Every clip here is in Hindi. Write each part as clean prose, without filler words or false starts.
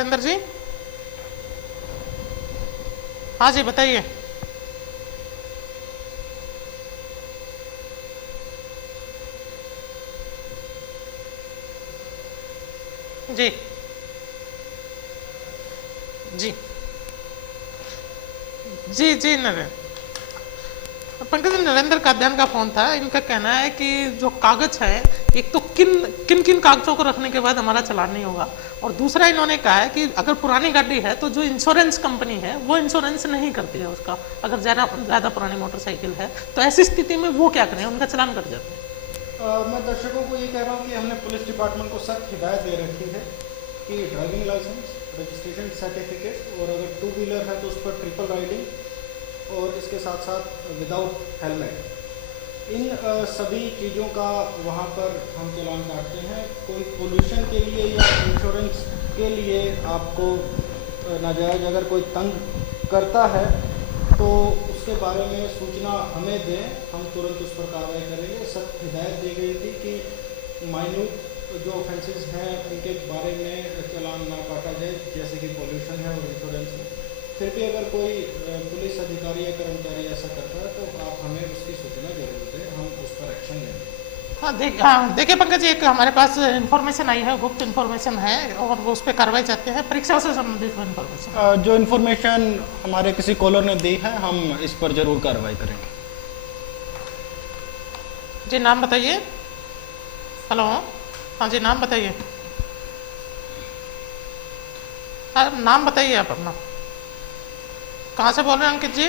नरेंद्र जी? हाँ जी बताइए। जी जी जी जी नरेंद्र, पंकज जी, नरेंद्र काद्यान का फोन था। इनका कहना है कि जो कागज है, एक तो किन किन किन कागजों को रखने के बाद हमारा चालान नहीं होगा, और दूसरा इन्होंने कहा है कि अगर पुरानी गाड़ी है तो जो इंश्योरेंस कंपनी है वो इंश्योरेंस नहीं करती है उसका, अगर ज़्यादा पुरानी मोटरसाइकिल है तो ऐसी स्थिति में वो क्या करें, उनका चालान कट जाता है। मैं दर्शकों को ये कह रहा हूँ कि हमने पुलिस डिपार्टमेंट को सख्त हिदायत दे रखी है कि ड्राइविंग लाइसेंस, रजिस्ट्रेशन सर्टिफिकेट, और अगर टू व्हीलर है तो उस पर ट्रिपल राइडिंग, और इसके साथ साथ विदाउट हेलमेट, इन सभी चीज़ों का वहाँ पर हम चालान काटते हैं। कोई पोल्यूशन के लिए या इंश्योरेंस के लिए आपको नाजायज़ अगर कोई तंग करता है तो उसके बारे में सूचना हमें दें, हम तुरंत उस पर कार्रवाई करेंगे। सख्त हिदायत दी गई थी कि माइन्यूट जो ऑफेंसेस हैं उनके बारे में चालान ना काटा जाए, जैसे कि पोल्यूशन है और इंश्योरेंस है। फिर भी अगर कोई पुलिस अधिकारी या कर्मचारी ऐसा करता है तो आप हमें उसकी सूचना जरूर दें, हम उस पर एक्शन लेंगे। हाँ देखिए पंकज जी, एक हमारे पास इन्फॉर्मेशन आई है, गुप्त इन्फॉर्मेशन है, और वो उस पर कार्रवाई चाहते हैं, परीक्षा से संबंधित इन्फॉर्मेशन। जो इन्फॉर्मेशन हमारे किसी कॉलर ने दी है हम इस पर जरूर कार्रवाई करेंगे। जी नाम बताइए। हेलो, हाँ जी नाम बताइए। नाम बताइए आप अपना, कहाँ से बोल रहे हैं अंकित जी?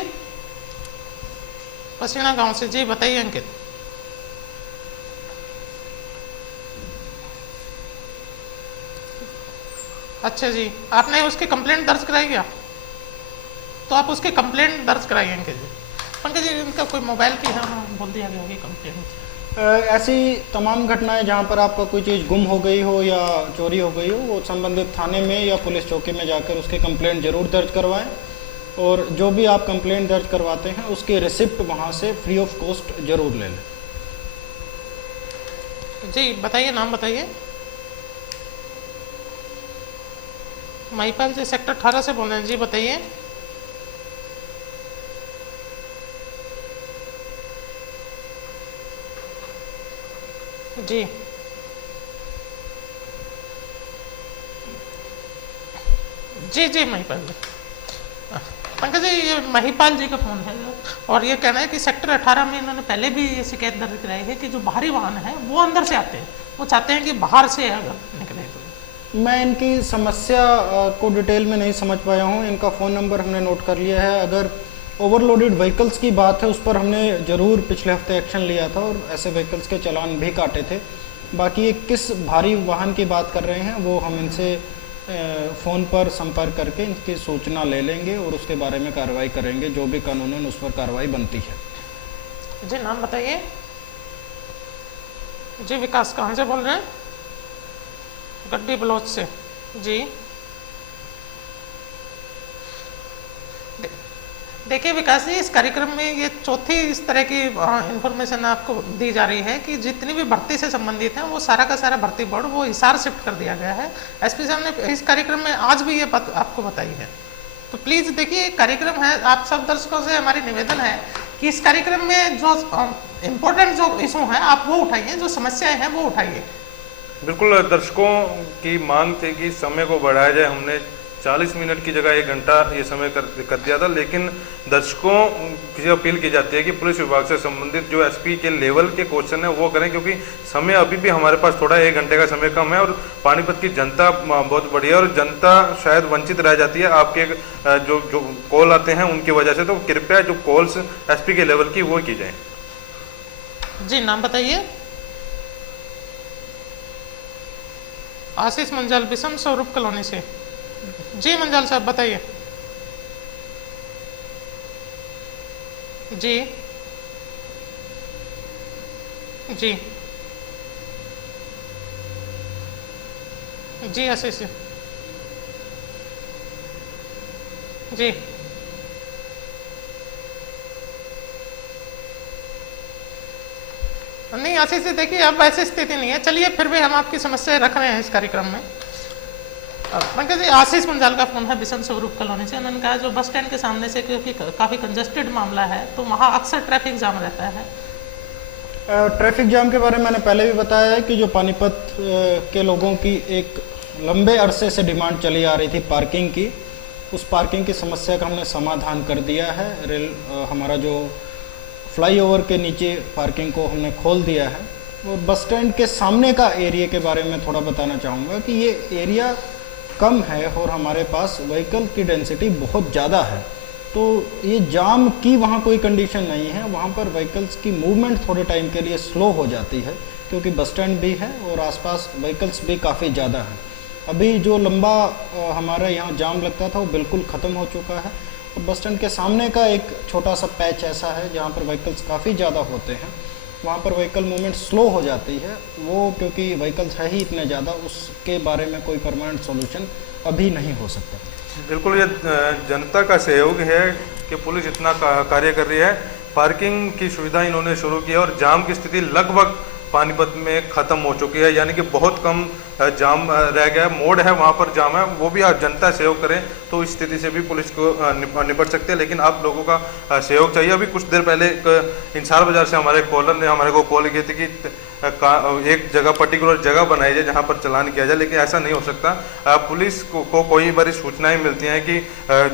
पसीना गांव से। जी बताइए अंकित। अच्छा जी, आपने उसकी कंप्लेंट दर्ज कराई क्या? तो आप उसकी कंप्लेंट दर्ज कराइए अंकित जी। पंकज जी, इनका कोई मोबाइल की है ना, बोल दिया गया होगी कंप्लेंट। ऐसी तमाम घटनाएं जहां पर आपका कोई चीज़ गुम हो गई हो या चोरी हो गई हो, वो संबंधित थाने में या पुलिस चौकी में जाकर उसकी कंप्लेंट जरूर दर्ज करवाएं, और जो भी आप कंप्लेंट दर्ज करवाते हैं उसकी रिसिप्ट वहां से फ्री ऑफ कॉस्ट जरूर ले लें। जी बताइए, नाम बताइए। महिपाल जी सेक्टर 18 से बोल रहे हैं। जी बताइए। जी जी जी महिपाल जी। पंकज जी, ये महिपाल जी का फ़ोन है, और ये कहना है कि सेक्टर 18 में इन्होंने पहले भी ये शिकायत दर्ज कराई है कि जो बाहरी वाहन है वो अंदर से आते हैं, वो चाहते हैं कि बाहर से अगर निकले तो। मैं इनकी समस्या को डिटेल में नहीं समझ पाया हूँ। इनका फ़ोन नंबर हमने नोट कर लिया है। अगर ओवरलोडेड व्हीकल्स की बात है उस पर हमने ज़रूर पिछले हफ्ते एक्शन लिया था और ऐसे व्हीकल्स के चालान भी काटे थे। बाकी ये किस भारी वाहन की बात कर रहे हैं वो हम इनसे फ़ोन पर संपर्क करके इनकी सूचना ले लेंगे और उसके बारे में कार्रवाई करेंगे, जो भी कानूनन उस पर कार्रवाई बनती है। जी नाम बताइए। जी विकास, कहाँ से बोल रहे हैं? गड्डी बलोच से। जी देखिए विकास जी, इस कार्यक्रम में ये चौथी इस तरह की इंफॉर्मेशन आपको दी जा रही है कि जितनी भी भर्ती से संबंधित है वो सारा का सारा भर्ती बोर्ड वो हिसार शिफ्ट कर दिया गया है। एसपी साहब ने इस कार्यक्रम में आज भी ये बात आपको बताई है। तो प्लीज़ देखिए, कार्यक्रम है, आप सब दर्शकों से हमारी निवेदन है कि इस कार्यक्रम में जो इम्पोर्टेंट जो इशू हैं आप वो उठाइए, जो समस्याएं हैं वो उठाइए। बिल्कुल, दर्शकों की मांग थी कि समय को बढ़ाया जाए। हमने 40 मिनट की जगह 1 घंटा ये समय कर दिया था, लेकिन दर्शकों की अपील की जाती है कि पुलिस विभाग से संबंधित जो एसपी के लेवल के क्वेश्चन है वो करें, क्योंकि समय अभी भी हमारे पास थोड़ा 1 घंटे का समय कम है और पानीपत की जनता बहुत बढ़िया और जनता शायद वंचित रह जाती है आपके जो कॉल आते हैं उनकी वजह से। तो कृपया जो कॉल्स एसपी के लेवल की वो की जाए। जी नाम बताइए। आशीष मंजाल, बिशम स्वरूप कॉलोनी से। जी मंजाल साहब बताइए। जी जी जी आशीष जी। नहीं आशीष जी, देखिए अब ऐसी स्थिति नहीं है। चलिए फिर भी हम आपकी समस्या रख रहे हैं इस कार्यक्रम में। पंकज जी, आशीष मंजाल का फोन है बिशन स्वरूप कॉलोनी से। उन्होंने कहा जो बस स्टैंड के सामने से, क्योंकि काफ़ी कंजस्टेड मामला है, तो वहाँ अक्सर ट्रैफिक जाम रहता है। ट्रैफिक जाम के बारे में मैंने पहले भी बताया है कि जो पानीपत के लोगों की एक लंबे अरसे से डिमांड चली आ रही थी पार्किंग की, उस पार्किंग की समस्या का हमने समाधान कर दिया है। हमारा जो फ्लाईओवर के नीचे पार्किंग को हमने खोल दिया है। और बस स्टैंड के सामने का एरिया के बारे में थोड़ा बताना चाहूँगा कि ये एरिया कम है और हमारे पास व्हीकल की डेंसिटी बहुत ज़्यादा है, तो ये जाम की वहाँ कोई कंडीशन नहीं है। वहाँ पर व्हीकल्स की मूवमेंट थोड़े टाइम के लिए स्लो हो जाती है, क्योंकि बस स्टैंड भी है और आसपास व्हीकल्स भी काफ़ी ज़्यादा हैं। अभी जो लंबा हमारा यहाँ जाम लगता था वो बिल्कुल ख़त्म हो चुका है। और बस स्टैंड के सामने का एक छोटा सा पैच ऐसा है जहाँ पर व्हीकल्स काफ़ी ज़्यादा होते हैं, वहाँ पर व्हीकल मूवमेंट स्लो हो जाती है। वो क्योंकि व्हीकल्स है ही इतने ज़्यादा, उसके बारे में कोई परमानेंट सॉल्यूशन अभी नहीं हो सकता। बिल्कुल, ये जनता का सहयोग है कि पुलिस इतना कार्य कर रही है। पार्किंग की सुविधा इन्होंने शुरू की है और जाम की स्थिति लगभग पानीपत में ख़त्म हो चुकी है, यानी कि बहुत कम जाम रह गया। मोड़ है वहाँ पर जाम है, वो भी जनता सहयोग करे तो इस स्थिति से भी पुलिस को निपट सकते हैं। लेकिन आप लोगों का सहयोग चाहिए। अभी कुछ देर पहले इंसार बाजार से हमारे कॉलर ने हमारे को कॉल की थी कि एक जगह पर्टिकुलर जगह बनाई जाए जहाँ पर चालान किया जाए, लेकिन ऐसा नहीं हो सकता। पुलिस को कोई बारी सूचनाएं मिलती हैं कि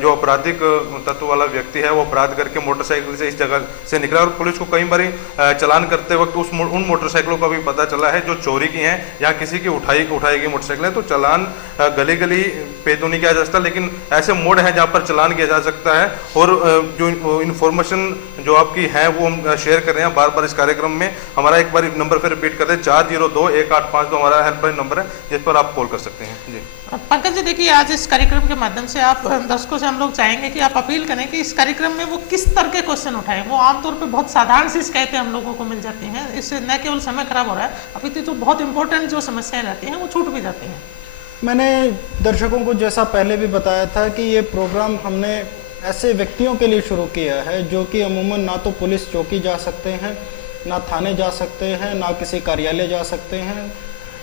जो आपराधिक तत्व वाला व्यक्ति है वो अपराध करके मोटरसाइकिल से इस जगह से निकला, और पुलिस को कई बारी चालान करते वक्त उन मोटरसाइकिलों का भी पता चला है जो चोरी की हैं या किसी की उठाई गई मोटरसाइकिल है, तो चालान गली गली पे तो नहीं किया जा सकता, लेकिन ऐसे मोड़ हैं जहाँ पर चालान किया जा सकता है। और जो इन्फॉर्मेशन जो आपकी है वो हम शेयर कर रहे हैं बार बार इस कार्यक्रम में। हमारा एक बार नंबर फिर रिपीट करते हैं, 402-1852 हमारा हेल्पलाइन नंबर है जिस पर आप कॉल कर सकते हैं। जी पंकज जी, देखिए आज इस कार्यक्रम के माध्यम से आप दर्शकों से हम लोग चाहेंगे कि आप अपील करें कि इस कार्यक्रम में वो किस तरह के क्वेश्चन उठाएं। वो आमतौर पे बहुत साधारण सी शिकायतें हम लोगों को मिल जाती हैं, इससे न केवल समय खराब हो रहा है, अपितु जो बहुत इंपॉर्टेंट जो समस्याएं रहती हैं वो छूट भी जाती हैं। मैंने दर्शकों को जैसा पहले भी बताया था कि ये प्रोग्राम हमने ऐसे व्यक्तियों के लिए शुरू किया है जो कि अमूमन ना तो पुलिस चौकी जा सकते हैं, ना थाने जा सकते हैं, ना किसी कार्यालय जा सकते हैं,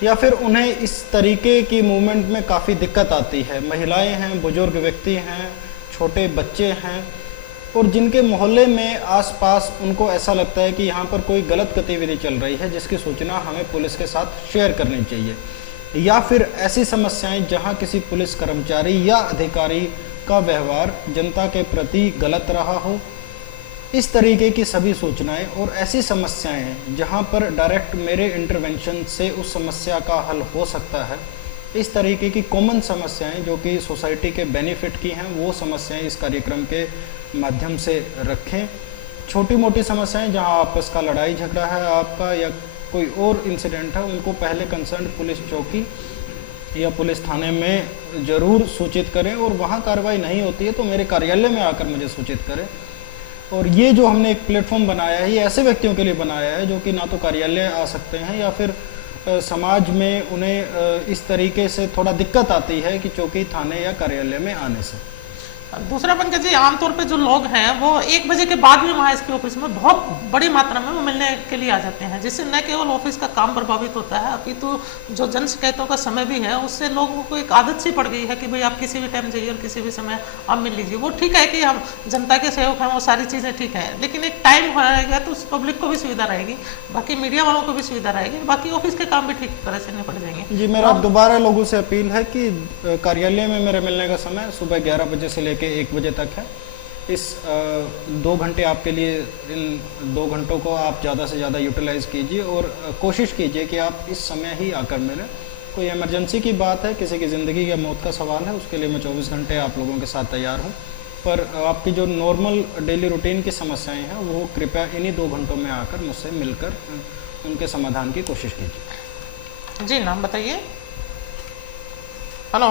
या फिर उन्हें इस तरीके की मूवमेंट में काफ़ी दिक्कत आती है। महिलाएं हैं, बुजुर्ग व्यक्ति हैं, छोटे बच्चे हैं, और जिनके मोहल्ले में आसपास उनको ऐसा लगता है कि यहाँ पर कोई गलत गतिविधि चल रही है जिसकी सूचना हमें पुलिस के साथ शेयर करनी चाहिए। या फिर ऐसी समस्याएं जहाँ किसी पुलिस कर्मचारी या अधिकारी का व्यवहार जनता के प्रति गलत रहा हो, इस तरीके की सभी सूचनाएं और ऐसी समस्याएं जहां पर डायरेक्ट मेरे इंटरवेंशन से उस समस्या का हल हो सकता है, इस तरीके की कॉमन समस्याएं जो कि सोसाइटी के बेनिफिट की हैं, वो समस्याएं इस कार्यक्रम के माध्यम से रखें। छोटी मोटी समस्याएं जहां आपस का लड़ाई झगड़ा है आपका या कोई और इंसिडेंट है, उनको पहले कंसर्न पुलिस चौकी या पुलिस थाने में ज़रूर सूचित करें, और वहाँ कार्रवाई नहीं होती है तो मेरे कार्यालय में आकर मुझे सूचित करें। और ये जो हमने एक प्लेटफॉर्म बनाया है, ये ऐसे व्यक्तियों के लिए बनाया है जो कि ना तो कार्यालय आ सकते हैं या फिर समाज में उन्हें इस तरीके से थोड़ा दिक्कत आती है कि चौकी, थाने या कार्यालय में आने से। दूसरा पंकज जी, आमतौर पे जो लोग हैं वो 1 बजे के बाद भी वहाँ एसपी ऑफिस में बहुत बड़ी मात्रा में वो मिलने के लिए आ जाते हैं, जिससे न केवल ऑफिस का काम प्रभावित होता है, अपितु जो जन शिकायतों का समय भी है उससे लोगों को एक आदत सी पड़ गई है कि भाई आप किसी भी टाइम जाइए और किसी भी समय आप मिल लीजिए। वो ठीक है कि हम जनता के सहयोग हैं, वो सारी चीज़ें ठीक है, लेकिन एक टाइम रहेगा तो पब्लिक को भी सुविधा रहेगी, बाकी मीडिया वालों को भी सुविधा रहेगी, बाकी ऑफिस के काम भी ठीक तरह से निपट जाएंगे। जी, मेरा दोबारा लोगों से अपील है कि कार्यालय में मेरे मिलने का समय सुबह 11 बजे से लेकर 1 बजे तक है। इस 2 घंटे आपके लिए, इन 2 घंटों को आप ज़्यादा से ज़्यादा यूटिलाइज़ कीजिए और कोशिश कीजिए कि आप इस समय ही आकर मिलें। कोई इमरजेंसी की बात है, किसी की ज़िंदगी या मौत का सवाल है, उसके लिए मैं 24 घंटे आप लोगों के साथ तैयार हूँ, पर आपकी जो नॉर्मल डेली रूटीन की समस्याएं हैं वो कृपया इन्हीं 2 घंटों में आकर मुझसे मिलकर उनके समाधान की कोशिश कीजिए। जी, नाम बताइए। हेलो।